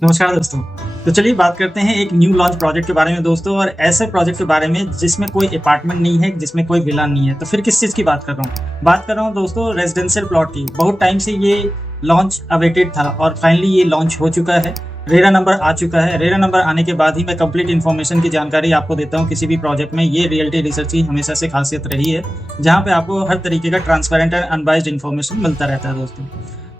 नमस्कार दोस्तों। तो चलिए बात करते हैं एक न्यू लॉन्च प्रोजेक्ट के बारे में दोस्तों, और ऐसे प्रोजेक्ट के बारे में जिसमें कोई अपार्टमेंट नहीं है, जिसमें कोई विला नहीं है। तो फिर किस चीज़ की बात कर रहा हूँ? बात कर रहा हूँ दोस्तों रेजिडेंशियल प्लॉट की। बहुत टाइम से ये लॉन्च अवेटेड था और फाइनली ये लॉन्च हो चुका है। रेरा नंबर आ चुका है। रेरा नंबर आने के बाद ही मैं कंप्लीट इन्फॉर्मेशन की जानकारी आपको देता हूँ किसी भी प्रोजेक्ट में। ये रियलिटी रिसर्च की हमेशा से खासियत रही है, जहाँ पे आपको हर तरीके का ट्रांसपेरेंट एंड अनबाइज्ड इन्फॉर्मेशन मिलता रहता है दोस्तों।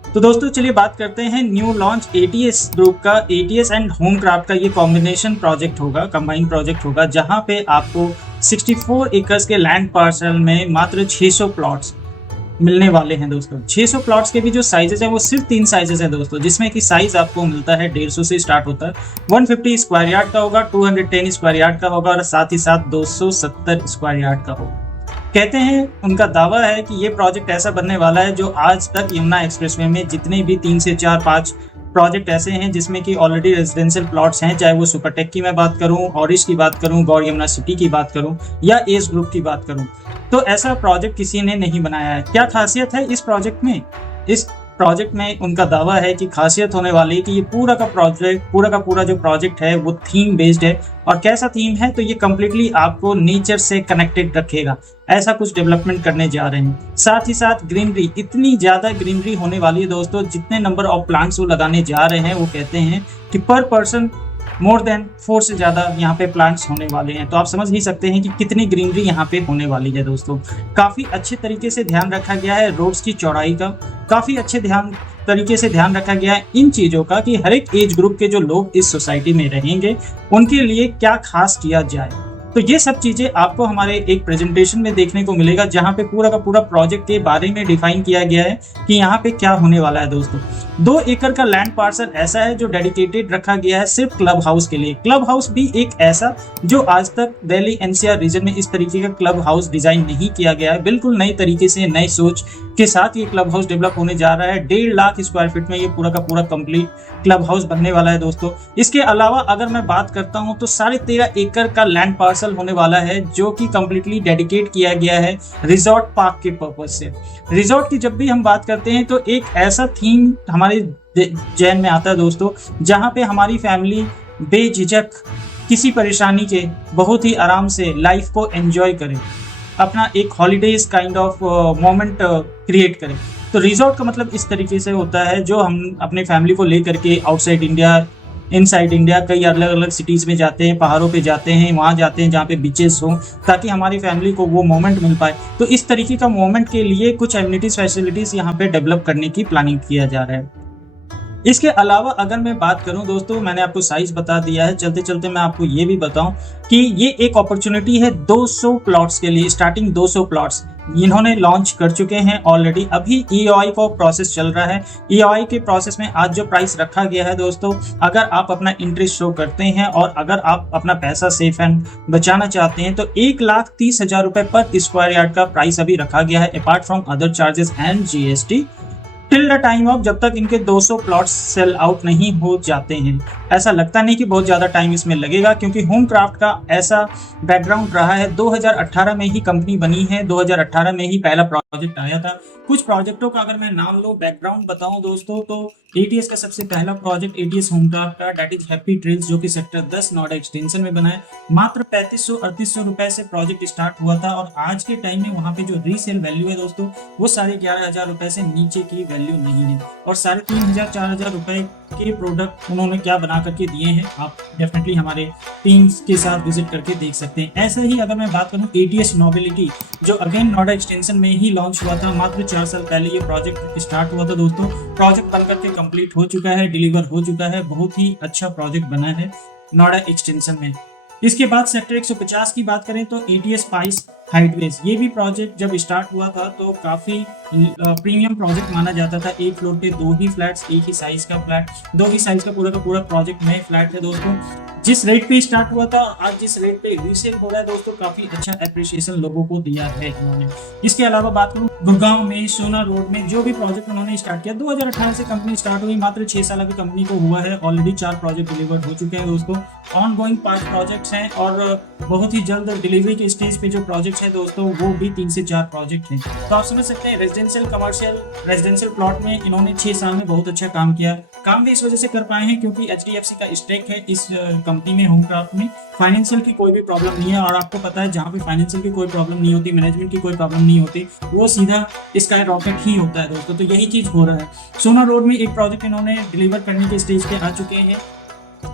तो दोस्तों चलिए बात करते हैं न्यू लॉन्च एटीएस ग्रुप का। एटीएस एंड होमक्राफ्ट का ये कॉम्बिनेशन प्रोजेक्ट होगा, कंबाइंड प्रोजेक्ट होगा, जहां पे आपको 64 एकर्स के लैंड पार्सल में मात्र 600 प्लॉट्स मिलने वाले हैं दोस्तों। 600 प्लॉट्स के भी जो साइजेस हैं वो सिर्फ 3 साइजेस हैं दोस्तों, जिसमें कि साइज आपको मिलता है 150 से स्टार्ट होता है। 150 स्क्वायर यार्ड का होगा, 210 स्क्वायर यार्ड का होगा और साथ ही साथ 270 स्क्वायर यार्ड का होगा। कहते हैं, उनका दावा है कि ये प्रोजेक्ट ऐसा बनने वाला है जो आज तक यमुना एक्सप्रेसवे में जितने भी 3 से 4 5 प्रोजेक्ट ऐसे हैं जिसमें कि ऑलरेडी रेजिडेंशियल प्लॉट्स हैं, चाहे वो सुपरटेक की मैं बात करूं, ऑरिश की बात करूं, गौड़ यमुना सिटी की बात करूं या एस ग्रुप की बात करूं, तो ऐसा प्रोजेक्ट किसी ने नहीं बनाया है। क्या खासियत है इस प्रोजेक्ट में? इस प्रोजेक्ट में उनका दावा है कि खासियत होने वाली है कि ये पूरा का पूरा जो प्रोजेक्ट है वो थीम बेस्ड है। और कैसा थीम है? तो ये कम्प्लीटली आपको नेचर से कनेक्टेड रखेगा। ऐसा कुछ डेवलपमेंट करने जा रहे हैं। साथ ही साथ ग्रीनरी, इतनी ज्यादा ग्रीनरी होने वाली है दोस्तों। जितने नंबर ऑफ प्लांट्स वो लगाने जा रहे हैं, वो कहते हैं कि पर पर्सन मोर देन 4 से ज्यादा यहाँ पे प्लांट्स होने वाले हैं। तो आप समझ ही सकते हैं कि कितनी ग्रीनरी यहाँ पे होने वाली है दोस्तों। काफी अच्छे तरीके से ध्यान रखा गया है रोड्स की चौड़ाई का। काफी अच्छे तरीके से ध्यान रखा गया है इन चीजों का कि हर एक एज ग्रुप के जो लोग इस सोसाइटी में रहेंगे उनके लिए क्या खास किया जाए। तो ये सब चीजें आपको हमारे एक प्रेजेंटेशन में देखने को मिलेगा, जहां पे पूरा का पूरा प्रोजेक्ट के बारे में डिफाइन किया गया है कि यहाँ पे क्या होने वाला है दोस्तों। 2 एकड़ का लैंड पार्सल ऐसा है जो डेडिकेटेड रखा गया है सिर्फ क्लब हाउस के लिए। क्लब हाउस भी एक ऐसा जो आज तक दिल्ली एनसीआर रीजन में इस तरीके का क्लब हाउस डिजाइन नहीं किया गया है। बिल्कुल नई तरीके से, नई सोच के साथ ये क्लब हाउस डेवलप होने जा रहा है। 1.5 लाख स्क्वायर फीट में ये पूरा का पूरा कंप्लीट क्लब हाउस बनने वाला है दोस्तों। इसके अलावा अगर मैं बात करता हूँ तो 13.5 एकड़ का लैंड पार्सल होने वाला है जो कि कंप्लीटली डेडिकेट किया गया है रिजॉर्ट पार्क के पर्पज से। रिजॉर्ट की जब भी हम बात करते हैं तो एक ऐसा थीम हमारे जहन में आता है दोस्तों, जहां पे हमारी फैमिली बेझिझक किसी परेशानी के बहुत ही आराम से लाइफ को एंजॉय करे, अपना एक holidays kind of moment create करें। तो रिजॉर्ट का मतलब इस तरीके से होता है जो हम अपने फैमिली को लेकर के आउटसाइड इंडिया, इनसाइड इंडिया, कई अलग अलग सिटीज में जाते हैं, पहाड़ों पे जाते हैं, वहाँ जाते हैं जहाँ पे बीचेस हो, ताकि हमारी फैमिली को वो मोमेंट मिल पाए। तो इस तरीके का मोमेंट के लिए कुछ एमिनिटीज फैसिलिटीज यहाँ पे डेवलप करने की प्लानिंग किया जा रहा है। इसके अलावा अगर मैं बात करूं दोस्तों, मैंने आपको साइज बता दिया है। चलते चलते मैं आपको ये भी बताऊं कि ये एक अपॉर्चुनिटी है 200 प्लॉट्स के लिए। स्टार्टिंग 200 प्लॉट्स इन्होंने लॉन्च कर चुके हैं ऑलरेडी। अभी ईओआई का प्रोसेस चल रहा है। ईओआई के प्रोसेस में आज जो प्राइस रखा गया है दोस्तों, अगर आप अपना इंटरेस्ट शो करते हैं और अगर आप अपना पैसा सेफ एंड बचाना चाहते हैं तो 1,30,000 रुपए पर स्क्वायर यार्ड का प्राइस अभी रखा गया है, apart from other charges and GST, till the time of जब तक इनके 200 प्लॉट्स सेल आउट नहीं हो जाते हैं। ऐसा लगता नहीं कि बहुत ज़्यादा टाइम इसमें लगेगा, क्योंकि होमक्राफ्ट का ऐसा बैकग्राउंड रहा है। 2018 में ही कंपनी बनी है, 2018 में ही पहला प्रोजेक्ट आया था। कुछ प्रोजेक्टों का अगर मैं नाम लो, बैकग्राउंड बताऊं दोस्तों, तो एटीएस का सबसे पहला प्रोजेक्ट एटीएस होमक्राफ्ट का, दैट इज हैप्पी ट्रेल्स, जो कि सेक्टर 10 नोएडा एक्सटेंशन में बना है। मात्र 3500-3800 रुपए से प्रोजेक्ट स्टार्ट हुआ था और आज के टाइम में वहां पे जो रीसेल वैल्यू है दोस्तों, वो 11,500 रुपए से नीचे की वैल्यू नहीं है। और 3,500-4,000 रुपए के प्रोडक्ट उन्होंने क्या बना करके दिए हैं, आप डेफिनेटली हमारे टीम्स के साथ विजिट करके देख सकते हैं। ऐसे ही अगर मैं बात करूं एटीएस नोबिलिटी, जो अगेन नोएडा एक्सटेंशन में ही लॉन्च हुआ था, मात्र 4 साल पहले ये प्रोजेक्ट स्टार्ट हुआ था दोस्तों। प्रोजेक्ट बनकर के कंप्लीट हो चुका है, डिलीवर हो चुका है। बहुत ही अच्छा प्रोजेक्ट बना है नोएडा एक्सटेंशन में। इसके बाद सेक्टर 150 की बात करें तो एटीएस स्पाइस हाइटवेज, ये भी प्रोजेक्ट जब स्टार्ट हुआ था तो काफी प्रीमियम प्रोजेक्ट माना जाता था। एक फ्लोर पे 2 ही फ्लैट्स, एक ही साइज का फ्लैट, 2 ही साइज का पूरा प्रोजेक्ट नए फ्लैट है दोस्तों। जिस रेट पे स्टार्ट हुआ था, आज जिस रेट पे रीसेल हो रहा है दोस्तों, काफी अच्छा एप्रिसिएशन लोगों को दिया है इन्होंने। इसके अलावा बात करूं गुड़गांव में सोना रोड में जो भी प्रोजेक्ट उन्होंने स्टार्ट किया, 2018 से कंपनी स्टार्ट हुई, मात्र 6 साल अभी कंपनी को हुआ है। ऑलरेडी 4 प्रोजेक्ट डिलीवर्ड हो चुके हैं दोस्तों। ऑन गोइंग 5 प्रोजेक्ट्स हैं और बहुत ही जल्द डिलीवरी के स्टेज पे जो प्रोजेक्ट्स है दोस्तों वो भी 3 से 4 प्रोजेक्ट हैं। तो आप समझ सकते हैं रेजिडेंशियल कमर्शियल रेजिडेंशियल प्लॉट में इन्होंने 6 साल में बहुत अच्छा काम किया। काम भी इस वजह से कर पाए हैं क्योंकि HDFC का स्टेक है इस कंपनी में, होमक्राफ्ट में। फाइनेंशियल की कोई भी प्रॉब्लम नहीं है, और आपको पता है जहाँ पे फाइनेंशियल की कोई प्रॉब्लम नहीं होती, मैनेजमेंट की कोई प्रॉब्लम नहीं होती, वो सीधा स्काई रॉकेट ही होता है दोस्तों। तो यही चीज हो रहा है। सोना रोड में एक प्रोजेक्ट इन्होंने डिलीवर करने के स्टेज पे आ चुके हैं,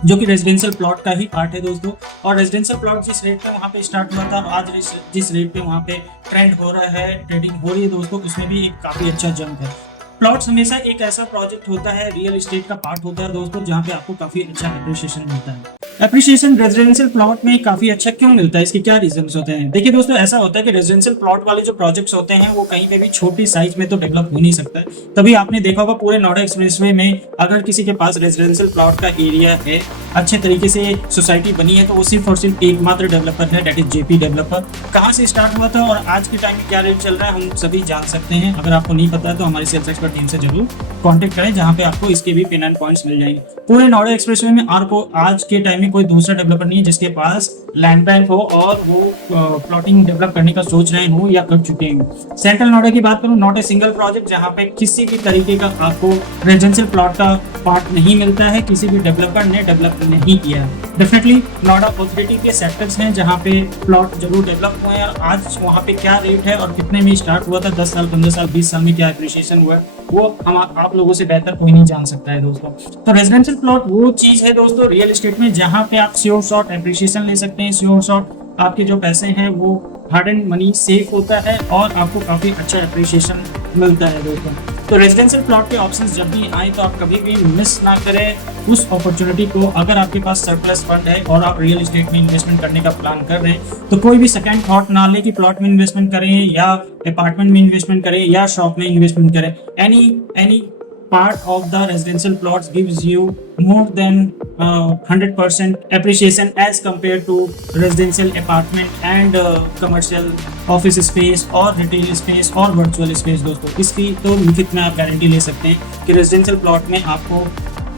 जो कि रेजिडेंशियल प्लॉट का ही पार्ट है दोस्तों। और रेजिडेंशियल प्लॉट जिस रेट पे वहाँ पे स्टार्ट हुआ था, आज जिस रेट पे वहाँ पे ट्रेंड हो रहा है, ट्रेडिंग हो रही है दोस्तों, उसमें भी एक काफी अच्छा जंप है। प्लॉट्स हमेशा एक ऐसा प्रोजेक्ट होता है, रियल एस्टेट का पार्ट होता है दोस्तों, जहाँ पे आपको काफी अच्छा अप्रिशिएशन मिलता है। अप्रिशिएशन रेजिडेंशियल प्लॉट में काफी अच्छा क्यों मिलता है, इसके क्या रीजंस होते हैं? देखिए दोस्तों, ऐसा होता है कि रेजिडेंशियल प्लॉट वाले जो प्रोजेक्ट्स होते हैं वो कहीं पे भी छोटी साइज में तो डेवलप हो नहीं सकता है। तभी आपने देखा होगा पूरे नोएडा एक्सप्रेसवे में अगर किसी के पास रेजिडेंशियल प्लॉट का एरिया है, अच्छे तरीके से सोसाइटी बनी है, तो वो सिर्फ और सिर्फ एकमात्र डेवलपर है, डेट इज जेपी डेवलपर। कहाँ से स्टार्ट हुआ था और आज के टाइम में क्या रेट चल रहा है हम सभी जान सकते हैं। अगर आपको नहीं पता है तो हमारी सेल्स एक्सपर्ट टीम से जरूर कांटेक्ट करें, जहां पे आपको इसके भी पिन एंड पॉइंट्स मिल जाएंगे। पूरे नोएडा एक्सप्रेसवे में आपको आज के टाइम में कोई दूसरा डेवलपर नहीं है जिसके पास लैंड बैंक हो और वो प्लॉटिंग डेवलप करने का सोच रहे हो या कर चुके हैं। सेंट्रल नोएडा की बात करूं, नॉट ए सिंगल प्रोजेक्ट जहां पे किसी भी तरीके का आपको रेजिडेंशियल प्लॉट का पार्ट नहीं मिलता है, किसी भी डेवलपर ने डेवलप नहीं किया है। डेफिनेटली नोएडा ऑथोरिटी के सेक्टर्स हैं जहां पे प्लॉट जरूर डेवलप हुए हैं, और आज वहां पे क्या रेट है और कितने में स्टार्ट हुआ था, 10 साल 15 साल 20 साल में क्या एप्रिशिएशन हुआ, वो हम आप लोगों से बेहतर कोई नहीं जान सकता है दोस्तों। तो रेजिडेंशियल प्लॉट वो चीज है दोस्तों रियल एस्टेट में जहां पे आप श्योर शॉट एप्रिशिएशन ले सकते हैं, श्योर शॉट आपके जो पैसे हैं वो हार्ड एंड मनी सेफ होता है और आपको काफी अच्छा एप्रिशिएशन मिलता है दोस्तों। तो रेजिडेंशियल प्लॉट के ऑप्शंस जब भी आए तो आप कभी भी मिस ना करें उस अपॉर्चुनिटी को। अगर आपके पास सरप्लस फंड है और आप रियल एस्टेट में इन्वेस्टमेंट करने का प्लान कर रहे हैं, तो कोई भी सेकंड थॉट ना ले कि प्लॉट में इन्वेस्टमेंट करें या अपार्टमेंट में इन्वेस्टमेंट करें या शॉप में इन्वेस्टमेंट करें। Any part of the residential plots gives you more than 100% appreciation as compared to residential apartment and commercial office space और retail space और virtual space दोस्तों। इसकी तो लिखित में आप गारंटी ले सकते हैं कि रेजिडेंशियल प्लॉट में आपको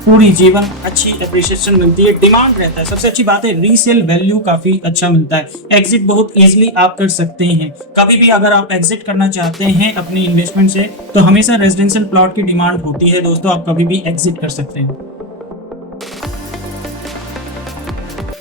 पूरी जीवन अच्छी एप्रिशिएशन मिलती है, डिमांड रहता है। सबसे अच्छी बात है रीसेल वैल्यू काफी अच्छा मिलता है, एग्जिट बहुत इजीली आप कर सकते हैं। कभी भी अगर आप एग्जिट करना चाहते हैं अपनी इन्वेस्टमेंट से तो हमेशा रेजिडेंशियल प्लॉट की डिमांड होती है दोस्तों, आप कभी भी एग्जिट कर सकते हैं।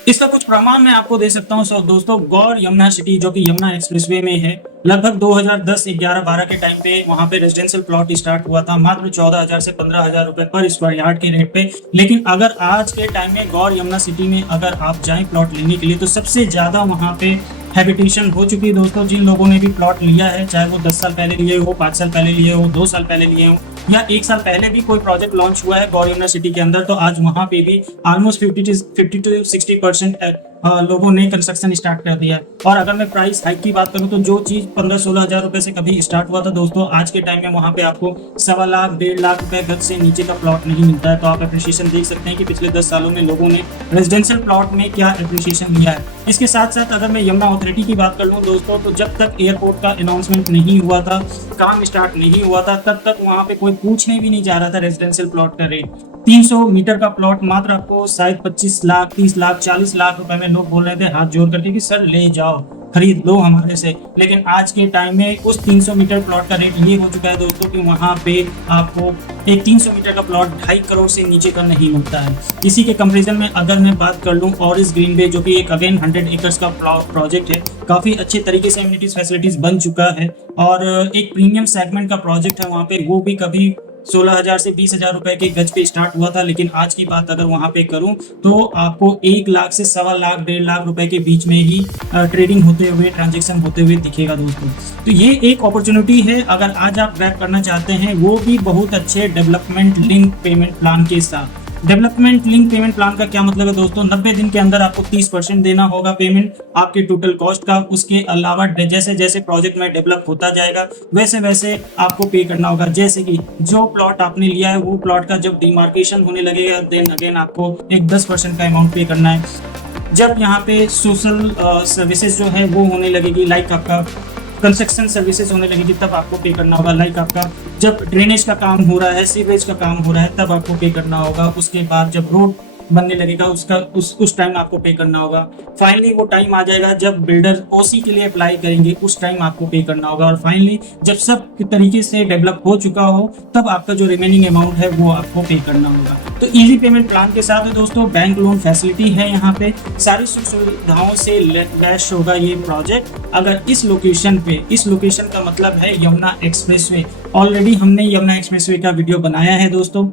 इसका कुछ प्रमाण मैं आपको दे सकता हूँ। सो दोस्तों, गौर यमुना सिटी जो कि यमुना एक्सप्रेसवे में है, लगभग 2010, 11, 12 के टाइम पे वहां पे रेजिडेंशियल प्लॉट स्टार्ट हुआ था मात्र 14,000 से 15,000 रुपए पर स्क्वायर यार्ड के रेट पे। लेकिन अगर आज के टाइम में गौर यमुना सिटी में अगर आप जाएं प्लॉट लेने के लिए तो सबसे ज्यादा वहां पे हैबिटेशन हो चुकी है दोस्तों। जिन लोगों ने भी प्लॉट लिया है, चाहे वो 10 साल पहले लिए हो, 5 साल पहले लिए हो, 2 साल पहले लिए हो या 1 साल पहले भी कोई प्रोजेक्ट लॉन्च हुआ है गौर यमुना सिटी के अंदर, तो आज वहां पे भी ऑलमोस्ट 50 to 60% लोगों ने कंस्ट्रक्शन स्टार्ट कर दिया है। और अगर मैं प्राइस हाइक की बात करूं तो जो चीज 15-16 हजार रुपए से कभी स्टार्ट हुआ था दोस्तों, आज के टाइम में वहां पे आपको 1.25 लाख 1.5 लाख रुपए गज से नीचे का प्लॉट नहीं मिलता है। तो आप एप्रिशिएशन देख सकते हैं कि पिछले 10 सालों में लोगों ने रेजिडेंशियल प्लॉट में क्या एप्रिशिएशन लिया है। इसके साथ साथ अगर मैं यमुना अथॉरिटी की बात कर लूँ दोस्तों, तो जब तक एयरपोर्ट का अनाउंसमेंट नहीं हुआ था, काम स्टार्ट नहीं हुआ था, तब तक वहां पे कोई पूछने भी नहीं जा रहा था रेजिडेंशियल प्लॉट का रेट। 300 मीटर का प्लॉट मात्र आपको शायद 25 लाख 30 लाख 40 लाख रुपए में लोग बोल रहे थे हाथ जोड़ करके कि सर ले जाओ, खरीद लो हमारे से। लेकिन आज के टाइम में उस 300 मीटर प्लॉट का रेट ये हो चुका है दोस्तों कि वहां पे आपको एक 300 मीटर का प्लॉट 2.5 करोड़ से नीचे का नहीं मिलता है। इसी के कंपैरिजन में अगर मैं बात कर लूं ऑरिस ग्रीनवे, जो कि एक अगेन 100 एकर्स का प्रोजेक्ट है, काफी अच्छे तरीके से एमिनिटीज फैसिलिटीज बन चुका है और एक प्रीमियम सेगमेंट का प्रोजेक्ट है वहाँ पे, वो भी कभी 16,000 से 20,000 रुपए के गज पे स्टार्ट हुआ था। लेकिन आज की बात अगर वहां पे करूं तो आपको 1 लाख से 1.25 लाख 1.5 लाख रुपए के बीच में ही ट्रेडिंग होते हुए, ट्रांजैक्शन होते हुए दिखेगा दोस्तों। तो ये एक अपॉर्चुनिटी है अगर आज आप ग्रैब करना चाहते हैं, वो भी बहुत अच्छे डेवलपमेंट लिंक पेमेंट प्लान के साथ। डेवलपमेंट लिंक पेमेंट प्लान का क्या मतलब है दोस्तों? 90 दिन के अंदर आपको 30% देना होगा पेमेंट आपके टोटल कॉस्ट का। उसके अलावा जैसे जैसे प्रोजेक्ट में डेवलप होता जाएगा वैसे वैसे आपको पे करना होगा। जैसे कि जो प्लॉट आपने लिया है वो प्लॉट का जब डिमार्केशन होने लगेगा देन अगेन आपको एक 10% का अमाउंट पे करना है। जब यहाँ पे सोशल सर्विसेज जो है वो होने लगेगी, लाइक आपका कंस्ट्रक्शन सर्विसेज होने लगेगी, तब आपको पे करना होगा। लाइक आपका जब ड्रेनेज का काम हो रहा है, सीवेज का काम हो रहा है, तब आपको पे करना होगा। उसके बाद जब रोड बनने लगेगा उसका उस टाइम आपको पे करना होगा। फाइनली वो टाइम आ जाएगा जब बिल्डर ओसी के लिए अप्लाई करेंगे, उस टाइम आपको पे करना होगा। और फाइनली जब सब तरीके से डेवलप हो चुका हो तब आपका जो रिमेनिंग अमाउंट है वो आपको पे करना होगा। तो इजी पेमेंट प्लान के साथ है दोस्तों, बैंक लोन फैसिलिटी है यहाँ पे, सारी सुख सुविधाओं से लैस होगा ये प्रोजेक्ट। अगर इस लोकेशन का मतलब है यमुना एक्सप्रेसवे। ऑलरेडी हमने यमुना एक्सप्रेसवे का वीडियो बनाया है दोस्तों,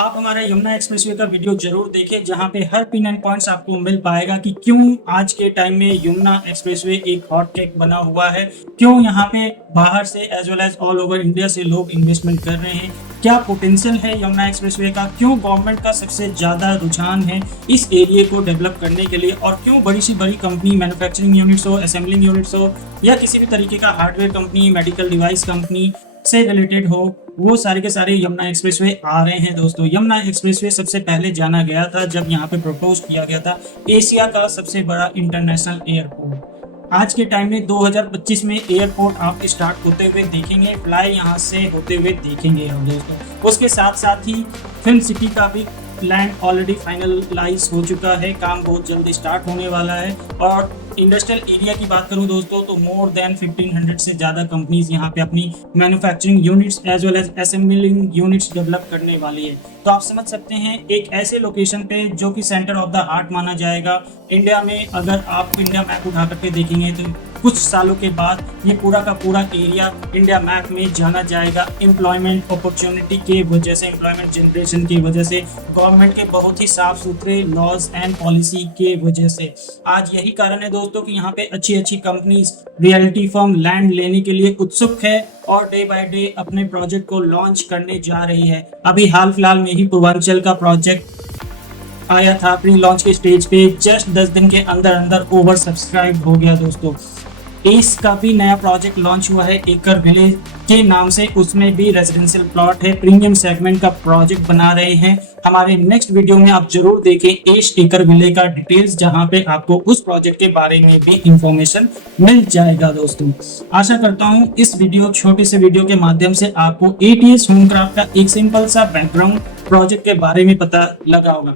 आप हमारा यमुना एक्सप्रेसवे का वीडियो जरूर देखें, जहां पे हर पिन एंड पॉइंट्स आपको मिल पाएगा कि क्यों आज के टाइम में यमुना एक्सप्रेसवे एक हॉट केक बना हुआ है, क्यों यहाँ पे बाहर से as well as all over India से लोग इन्वेस्टमेंट कर रहे हैं, क्या पोटेंशियल है यमुना एक्सप्रेसवे का, क्यों गवर्नमेंट का सबसे ज़्यादा रुझान है इस एरिया को डेवलप करने के लिए, और क्यों बड़ी से बड़ी कंपनी मैन्युफैक्चरिंग यूनिट्स हो, असेंबलिंग यूनिट्स हो, या किसी भी तरीके का hardware company, medical device company से रिलेटेड हो, वो सारे के सारे यमुना एक्सप्रेसवे आ रहे हैं दोस्तों। यमुना एक्सप्रेसवे सबसे पहले जाना गया था जब यहाँ पे प्रपोज किया गया था एशिया का सबसे बड़ा इंटरनेशनल एयरपोर्ट। आज के टाइम में 2025 में एयरपोर्ट आप स्टार्ट होते हुए देखेंगे, फ्लाई यहाँ से होते हुए देखेंगे हम दोस्तों। उसके साथ साथ ही फिल्म सिटी का भी प्लान ऑलरेडी फाइनलाइज हो चुका है, काम बहुत जल्दी स्टार्ट होने वाला है। और इंडस्ट्रियल एरिया की बात करूं दोस्तों तो मोर देन 1500 से ज़्यादा कंपनीज यहाँ पे अपनी manufacturing units as well as assembling units develop करने वाली है। तो आप समझ सकते हैं एक ऐसे लोकेशन पे जो कि सेंटर ऑफ द हार्ट माना जाएगा इंडिया में। अगर आप इंडिया मैप उठा करके देखेंगे तो कुछ सालों के बाद ये पूरा का पूरा एरिया इंडिया मैप में जाना जाएगा एम्प्लॉयमेंट अपॉर्चुनिटी के वजह से, एम्प्लॉयमेंट जनरेशन की वजह से, गवर्नमेंट के बहुत ही साफ सुथरे लॉज एंड पॉलिसी के वजह से। आज यही कारण है दोस्तों कि यहाँ पे अच्छी अच्छी कंपनीज, रियल्टी फर्म लैंड लेने के लिए उत्सुक है और डे बाय डे अपने प्रोजेक्ट को लॉन्च करने जा रही है। अभी हाल फिलहाल में ही पूर्वांचल का प्रोजेक्ट आया था प्री लॉन्च के स्टेज पे, जस्ट 10 दिन के अंदर अंदर ओवर सब्सक्राइब हो गया दोस्तों। एस का भी नया प्रोजेक्ट लॉन्च हुआ है एकर विलेज के नाम से, उसमें भी रेजिडेंशियल प्लॉट है, प्रीमियम सेगमेंट का प्रोजेक्ट बना रहे हैं। हमारे नेक्स्ट वीडियो में आप जरूर देखें एश एकर विलेज का डिटेल्स, जहां पे आपको उस प्रोजेक्ट के बारे में भी इंफॉर्मेशन मिल जाएगा दोस्तों। आशा करता हूं इस छोटे से वीडियो के माध्यम से आपको ATS होमक्राफ्ट का एक सिंपल सा बैकग्राउंड प्रोजेक्ट के बारे में पता लगा होगा।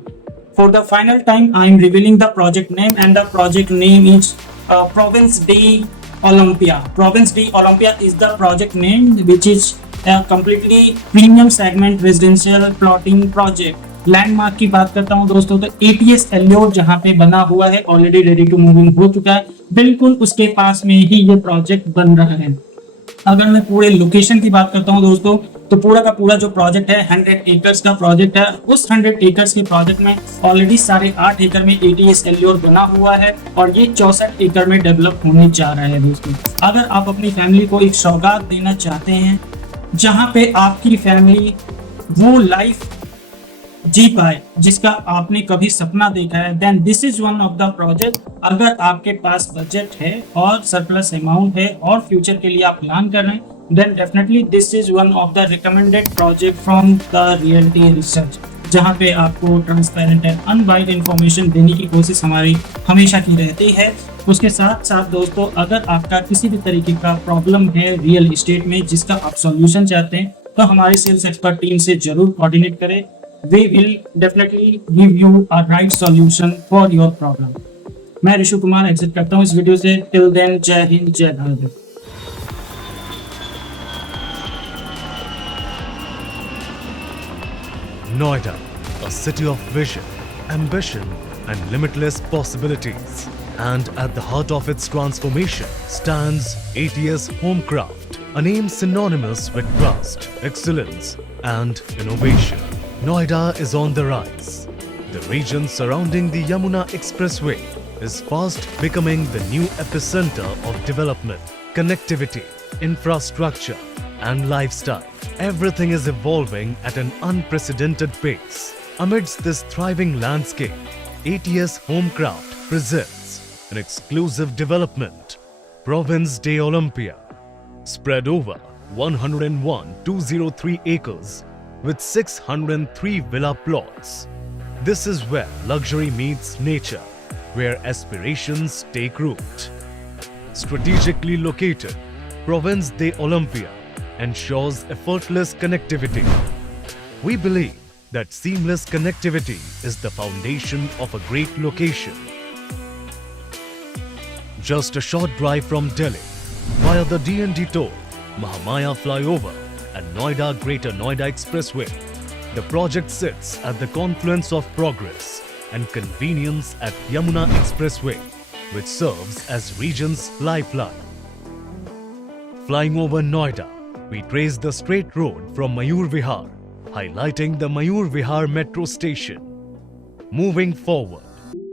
For the final time, I am revealing the project name, and the project name is Province D Olympia. Province D Olympia is the project name, which is a completely premium segment residential plotting project. Landmark की बात करता हूं दोस्तों तो ATS एलियोट जहां पे बना हुआ है, already ready to move in हो चुका है, बिल्कुल उसके पास में ही ये प्रोजेक्ट बन रहा है। अगर मैं पूरे लोकेशन की बात करता हूं दोस्तों तो पूरा का पूरा जो प्रोजेक्ट है 100 एकर्स का प्रोजेक्ट है। उस 100 एकर्स के प्रोजेक्ट में ऑलरेडी 8.5 एकड़ में ATS एलियोर बना हुआ है और ये 64 एकड़ में डेवलप होने जा रहा है दोस्तों। अगर आप अपनी फैमिली को एक सौगात देना चाहते हैं जहां पे आपकी फैमिली वो लाइफ जी पाए जिसका आपने कभी सपना देखा है, then this is one of the project. अगर आपके पास बजट है और सरप्लस अमाउंट है और फ्यूचर के लिए आप प्लान कर रहे हैं, then definitely this is one of the recommended project from the realty research, जहाँ पे आपको ट्रांसपेरेंट एंड अनबाइट इंफॉर्मेशन देने की कोशिश हमारी हमेशा की रहती है। उसके साथ साथ दोस्तों अगर आपका किसी भी तरीके का प्रॉब्लम है रियल एस्टेट में जिसका आप सॉल्यूशन चाहते हैं तो हमारी सेल्स एक्सपर्ट टीम से जरूर कोऑर्डिनेट करें। We will definitely give you a right solution for your problem. मैं ऋषु कुमार एग्जिट करता हूँ इस वीडियो से। टिल देन जय हिंद जय Bharat. Noida, a city of vision, ambition and limitless possibilities. And at the heart of its transformation stands ATS Homecraft, a name synonymous with trust, excellence and innovation. Noida is on the rise. The region surrounding the Yamuna Expressway is fast becoming the new epicenter of development, connectivity, infrastructure and lifestyle. Everything is evolving at an unprecedented pace. Amidst this thriving landscape, ATS Homecraft presents an exclusive development, Province de Olympia, spread over 101,203 acres with 603 villa plots. This is where luxury meets nature, where aspirations take root. Strategically located, Province de Olympia ensures effortless connectivity. We believe that seamless connectivity is the foundation of a great location. Just a short drive from Delhi, via the DND toll, Mahamaya flyover and Noida Greater Noida Expressway, the project sits at the confluence of progress and convenience at Yamuna Expressway, which serves as region's lifeline. Flying over Noida, we trace the straight road from Mayur Vihar, highlighting the Mayur Vihar metro station. Moving forward,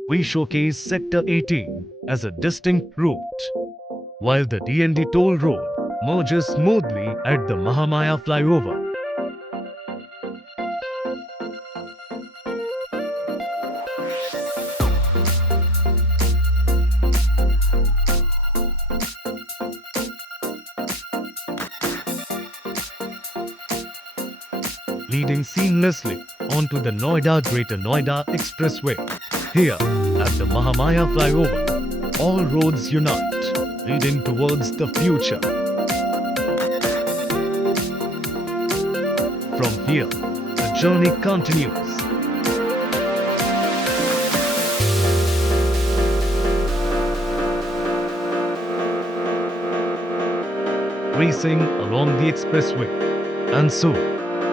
we showcase Sector 18 as a distinct route, while the DND toll road merges smoothly at the Mahamaya flyover. Leading seamlessly onto the Noida Greater Noida Expressway. Here, at the Mahamaya flyover, all roads unite, leading towards the future. From here, the journey continues. Racing along the expressway. And so,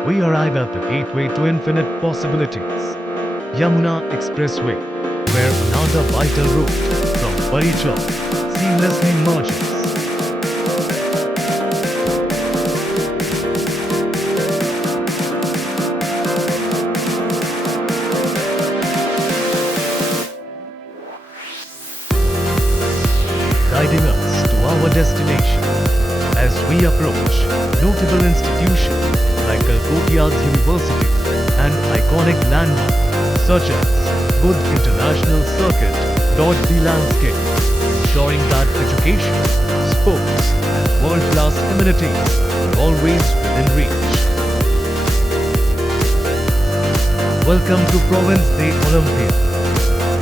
we arrive at the gateway to infinite possibilities, Yamuna Expressway, where another vital route from Barichar seamlessly merges. Guiding us to our destination as we approach notable institutions like Calcutta's University and iconic landmarks such as Buddh International Circuit dot the landscape, ensuring that education, sports and world-class amenities are always within reach. Welcome to Province Day Olympia,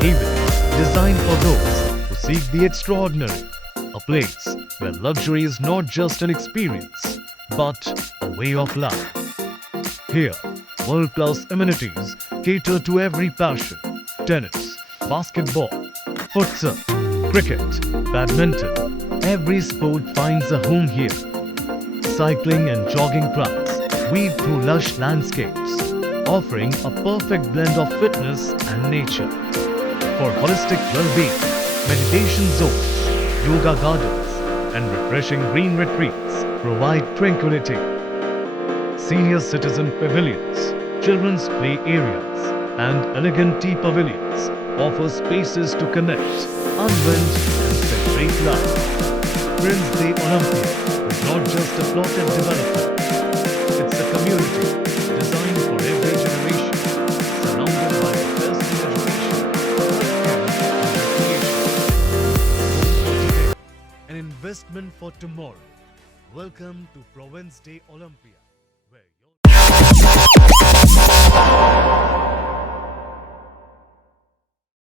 haven designed for those who seek the extraordinary, a place where luxury is not just an experience but a way of life. Here, world-class amenities cater to every passion: tennis, basketball, futsal, cricket, badminton. Every sport finds a home here. Cycling and jogging tracks weave through lush landscapes, offering a perfect blend of fitness and nature. For holistic well-being, meditation zones, yoga gardens, and refreshing green retreats provide tranquility. Senior citizen pavilions, children's play areas, and elegant tea pavilions offer spaces to connect, unwind, and celebrate life. Prince Day Olympia is not just a plotted development. It's a community designed for every generation, surrounded by the best in education, healthcare, and recreation. An investment for tomorrow. Welcome to Province Day Olympia.